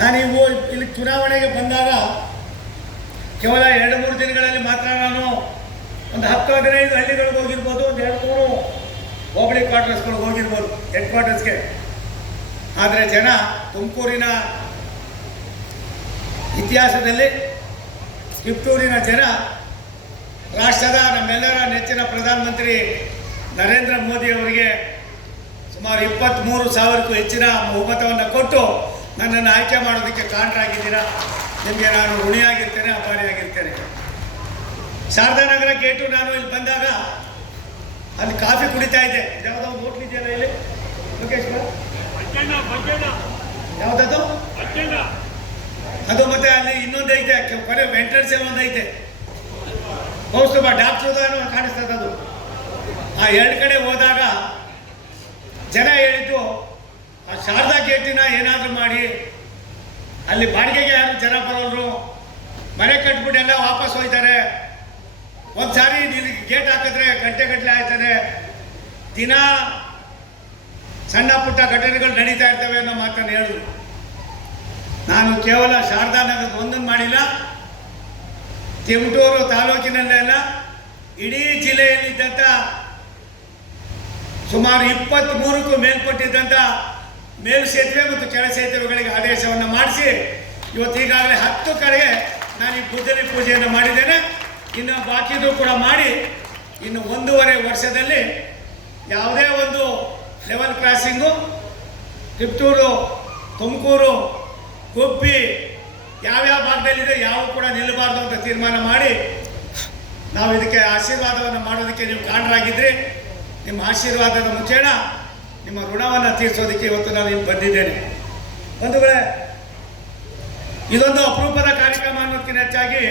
ನಾನೀಗ ಇಲ್ಲಿ ಚುನಾವಣೆಗೆ ಬಂದಾಗ ಕೇವಲ 2-3 ದಿನಗಳಲ್ಲಿ ಮಾತ್ರ ನಾನು ಒಂದು 10-15 ಹಳ್ಳಿಗಳಿಗೆ ಹೋಗಿರ್ಬೋದು, ಒಂದು 2-3 ಹೋಬಳಿ ಕ್ವಾರ್ಟರ್ಸ್ಗಳಿಗೆ ಹೋಗಿರ್ಬೋದು, ಹೆಡ್ ಕ್ವಾರ್ಟರ್ಸ್ಗೆ. ಆದರೆ ಜನ ತುಮಕೂರಿನ ಇತಿಹಾಸದಲ್ಲಿ ಕಿತ್ತೂರಿನ ಜನ ರಾಷ್ಟ್ರದ ನಮ್ಮೆಲ್ಲರ ನೆಚ್ಚಿನ ಪ್ರಧಾನಮಂತ್ರಿ ನರೇಂದ್ರ ಮೋದಿ ಅವರಿಗೆ ಸುಮಾರು 23,000ಕ್ಕೂ ಹೆಚ್ಚಿನ ಬಹುಮತವನ್ನು ಕೊಟ್ಟು ನನ್ನನ್ನು ಆಯ್ಕೆ ಮಾಡೋದಕ್ಕೆ ಕಾರಣರಾಗಿದ್ದೀರಾ. ನಿಮಗೆ ನಾನು ಋಣಿಯಾಗಿರ್ತೇನೆ, ಆಭಾರಿಯಾಗಿರ್ತೇನೆ. ಶಾರದಾನಗರ ಗೇಟು ನಾನು ಇಲ್ಲಿ ಬಂದಾಗ ಅಲ್ಲಿ ಕಾಫಿ ಕುಡಿತಾ ಇದ್ದೆ. ಯಾವುದೋ ಒಂದು ಹೋಟ್ಲ್ ಇದೆಯಲ್ಲ ಇಲ್ಲಿ ಲೋಕೇಶ್, ಯಾವುದದು ಅದು, ಮತ್ತೆ ಅಲ್ಲಿ ಇನ್ನೊಂದು ಐತೆ ಕೊನೆ ಎಂಟ್ರೆನ್ಸ್ ಎಲ್ಲ ಒಂದು ಐತೆ, ಕೌಸ್ತುಭ ಡಾಕ್ಟರ್ ಕಾಣಿಸ್ತದೆ ಅದು. ಆ 2 ಕಡೆ ಹೋದಾಗ ಜನ ಹೇಳಿದ್ದು ಆ ಶಾರದಾ ಗೇಟಿನ ಏನಾದರೂ ಮಾಡಿ, ಅಲ್ಲಿ ಬಾಡಿಗೆಗೆ ಯಾರು ಜನ ಬರೋರು, ಮನೆ ಕಟ್ಬಿಟ್ಟೆಲ್ಲ ವಾಪಸ್ ಹೋಗ್ತಾರೆ. ಒಂದು ಸಾರಿ ಗೇಟ್ ಹಾಕಿದ್ರೆ ಗಂಟೆ ಆಯ್ತದೆ, ದಿನ ಸಣ್ಣ ಪುಟ್ಟ ಘಟನೆಗಳು ನಡೀತಾ ಇರ್ತವೆ ಅನ್ನೋ ಮಾತನ್ನು ಹೇಳಿದ್ರು. ನಾನು ಕೇವಲ ಶಾರದಾನಗರದ ಒಂದನ್ನು ಮಾಡಿಲ್ಲ, ತಿಮಟೂರು ತಾಲೂಕಿನಲ್ಲೆಲ್ಲ ಇಡೀ ಜಿಲ್ಲೆಯಲ್ಲಿದ್ದಂಥ ಸುಮಾರು 23ಕ್ಕೂ ಮೇಲ್ಪಟ್ಟಿದ್ದಂಥ ಮೇಲು ಸೇತುವೆ ಮತ್ತು ಕೆಳ ಸೇತುವೆಗಳಿಗೆ ಆದೇಶವನ್ನು ಮಾಡಿಸಿ ಇವತ್ತೀಗಾಗಲೇ 10 ಕಡೆಗೆ ನಾನು ಈ ಬುದ್ಧನಿ ಪೂಜೆಯನ್ನು ಮಾಡಿದ್ದೇನೆ. ಇನ್ನು ಬಾಕಿದು ಕೂಡ ಮಾಡಿ ಇನ್ನು 1.5 ವರ್ಷದಲ್ಲಿ ಯಾವುದೇ ಒಂದು ಲೆವೆಲ್ ಕ್ರಾಸಿಂಗು ಕಿತ್ತೂರು, ತುಮಕೂರು, ಗುಬ್ಬಿ ಯಾವ್ಯಾವ ಭಾಗದಲ್ಲಿದೆ ಯಾವ ಕೂಡ ನಿಲ್ಲಬಾರ್ದು ಅಂತ ತೀರ್ಮಾನ ಮಾಡಿ ನಾವು ಇದಕ್ಕೆ ಆಶೀರ್ವಾದವನ್ನು ಮಾಡೋದಕ್ಕೆ ನೀವು ಕಾರಣರಾಗಿದ್ರಿ. ನಿಮ್ಮ ಆಶೀರ್ವಾದದ ಮುಖೇನ ನಿಮ್ಮ ಋಣವನ್ನು ತೀರಿಸೋದಕ್ಕೆ ಇವತ್ತು ನಾನು ಇಲ್ಲಿ ಬಂದಿದ್ದೇನೆ. ಬಂಧುಗಳೇ, ಇದೊಂದು ಅಪರೂಪದ ಕಾರ್ಯಕ್ರಮ ಅನ್ನೋದಕ್ಕಿಂತ ಹೆಚ್ಚಾಗಿ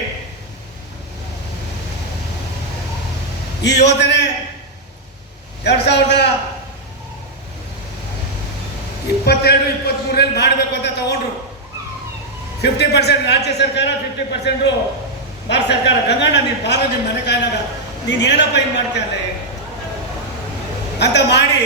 ಈ ಯೋಜನೆ 2022-23ರಲ್ಲಿ ಮಾಡಬೇಕು ಅಂತ ತಗೊಂಡ್ರು. 50% ರಾಜ್ಯ ಸರ್ಕಾರ, 50% ಭಾರತ ಸರ್ಕಾರ. ಗಂಗಣ್ಣ ನೀನು ಬಾರ, ನಿಮ್ಮ ಮನೆ ಕಾಯಿನಾಗ ನೀನು ಏನಪ್ಪ ಹಿಂಗೆ ಮಾಡ್ತೀಯಲ್ಲ ಅಂತ ಮಾಡಿ